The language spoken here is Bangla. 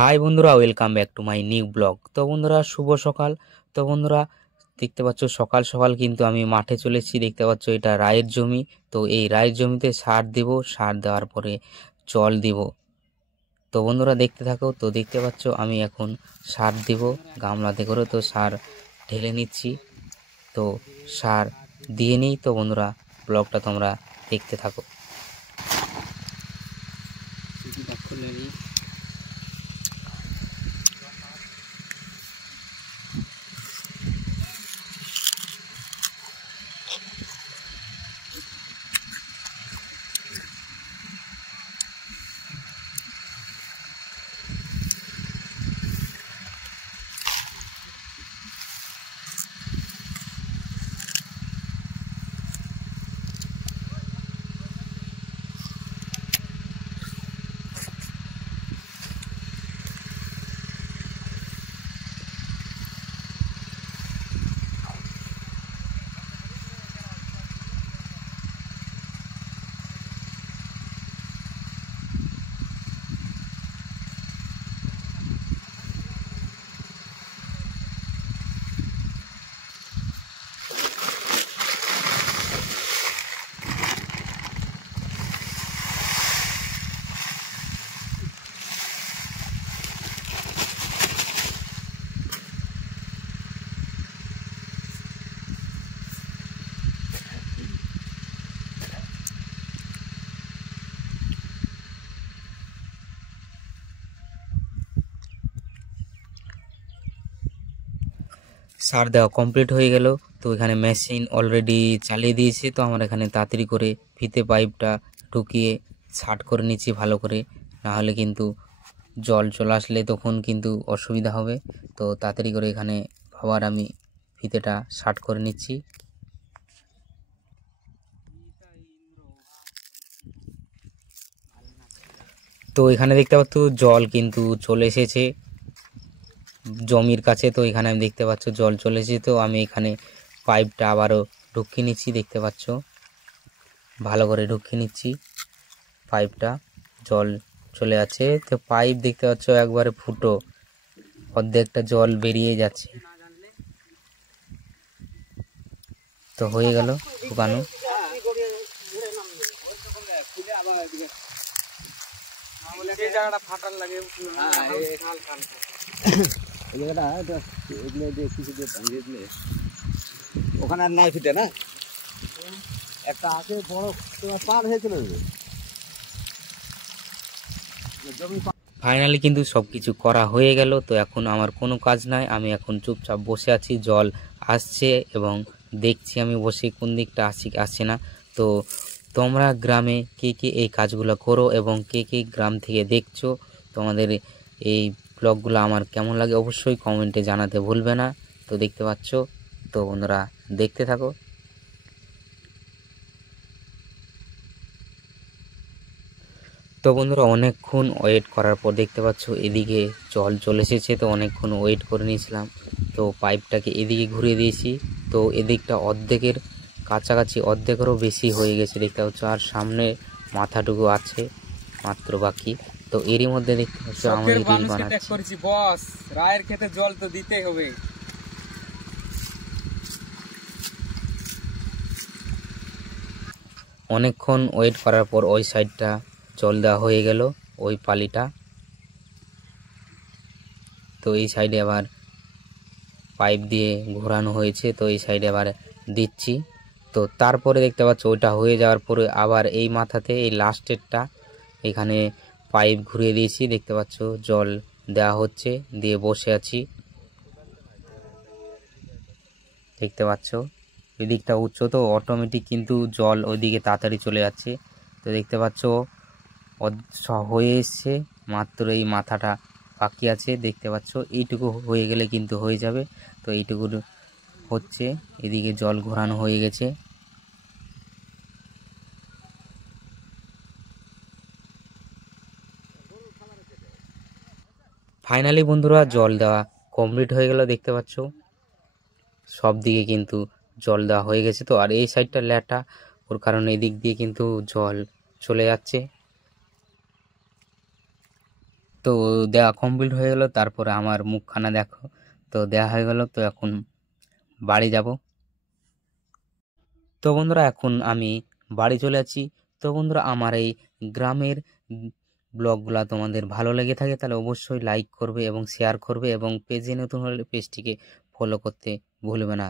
হাই বন্ধুরা, welcome back to my new blog. তো বন্ধুরা, শুভ সকাল। তো বন্ধুরা, দেখতে পাচ্ছ সকাল সকাল কিন্তু আমি মাঠে চলেছি। দেখতে পাচ্ছ এটা রায়ের জমি। তো এই রায়ের জমিতে সার দিব, সার দেওয়ার পরে জল দিব। তো বন্ধুরা দেখতে থাকো। তো দেখতে পাচ্ছ আমি এখন সার দিব গামলাতে করে। তো সার ঢেলে নিচ্ছি। তো সার দিয়ে নিই। তো বন্ধুরা, ব্লগটা তোমরা দেখতে থাকো। সার দেওয়া কমপ্লিট হয়ে গেল। তো এখানে মেশিন অলরেডি চালিয়ে দিয়েছি। তো আমার এখানে তাড়াতাড়ি করে ফিতে পাইপটা ঢুকিয়ে শার্ট করে নিচ্ছি ভালো করে, না হলে কিন্তু জল চলে আসলে তখন কিন্তু অসুবিধা হবে। তো তাড়াতাড়ি করে এখানে আবার আমি ফিতেটা শার্ট করে নিচ্ছি। তো এখানে দেখতে পাচ্ছ জল কিন্তু চলে এসেছে জমির কাছে। তো এখানে আমি দেখতে পাচ্ছ জল চলে এসেছে। তো আমি এখানে পাইপটা আবারও ঢুকিয়ে নিচ্ছি। দেখতে পাচ্ছ ভালো করে ঢুকিয়ে নিচ্ছি পাইপটা। জল চলে যাচ্ছে। তো পাইপ দেখতে পাচ্ছ একবারে ফুটো, অর্ধেকটা জল বেরিয়ে যাচ্ছে। তো হয়ে গেল ঢুকানো। ওখানে আর নাই ফিটে না, একটা আছে বড় পার হয়েছিল জমি। ফাইনালি কিন্তু সব কিছু করা হয়ে গেল। তো এখন আমার কোনো কাজ নাই, আমি এখন চুপচাপ বসে আছি। জল আসছে এবং দেখছি আমি বসে কোন দিকটা আসছে না। তো তোমরা গ্রামে কে কে এই কাজগুলো করো এবং কে কে গ্রাম থেকে দেখছো, তোমাদের এই ব্লগগুলো আমার কেমন লাগে অবশ্যই কমেন্টে জানাতে ভুলবে না। তো দেখতে পাচ্ছ। তো বন্ধুরা দেখতে থাকো। তো বন্ধুরা অনেকক্ষণ ওয়েট করার পর দেখতে পাচ্ছ এদিকে জল চলে এসেছে। তো অনেকক্ষণ ওয়েট করে নিয়েছিলাম। তো পাইপটাকে এদিকে ঘুরিয়ে দিয়েছি। তো এদিকটা অর্ধেকের কাছাকাছি, অর্ধেকেরও বেশি হয়ে গেছে দেখতে পাচ্ছ। আর সামনে মাথাটুকু আছে মাত্র বাকি। তো এরই মধ্যে দেখতে পাচ্ছ আমি রিল বানাচ্ছি। বস রায়ের খেতে জল তো দিতেই হবে। অনেকক্ষণ ওয়েট করার পর ওই সাইডটা জল দেওয়া হয়ে গেল, ওই পালিটা। তো এই সাইডে আবার পাইপ দিয়ে ঘোরানো হয়েছে। তো এই সাইডে আবার দিচ্ছি। তো তারপরে দেখতে পাচ্ছ ওইটা হয়ে যাওয়ার পরে আবার এই মাথাতে এই লাস্টেরটা এখানে পাইপ ঘুরিয়ে দিয়েছি। দেখতে পাচ্ছ জল দেওয়া হচ্ছে, দিয়ে বসে আছি। দেখতে পাচ্ছ এদিকটা উচ্চ, তো অটোমেটিক কিন্তু জল ওইদিকে তাড়াতাড়ি চলে যাচ্ছে। তো দেখতে পাচ্ছ হয়ে এসছে, মাত্র এই মাথাটা বাকি আছে। দেখতে পাচ্ছ এইটুকু হয়ে গেলে কিন্তু হয়ে যাবে। তো এইটুকু হচ্ছে, এদিকে জল ঘোরানো হয়ে গেছে। ফাইনালি বন্ধুরা জল দেওয়া কমপ্লিট হয়ে গেল। দেখতে পাচ্ছ সব দিকে কিন্তু জল দেওয়া হয়ে গেছে। তো আর এই সাইডটা ল্যাটা, ওর কারণে এদিক দিয়ে কিন্তু জল চলে যাচ্ছে। তো দেওয়া কমপ্লিট হয়ে গেল, তারপরে আমার মুখখানা দেখো, তো দেওয়া হয়ে গেল। তো এখন বাড়ি যাব। তো বন্ধুরা এখন আমি বাড়ি চলে যাচ্ছি। তো বন্ধুরা আমার এই গ্রামের ব্লগগুলো তোমাদের ভালো লেগে থাকে তাহলে অবশ্যই লাইক করবে এবং শেয়ার করবে, এবং পেজে নতুন হলে পেজটিকে ফলো করতে ভুলবে না।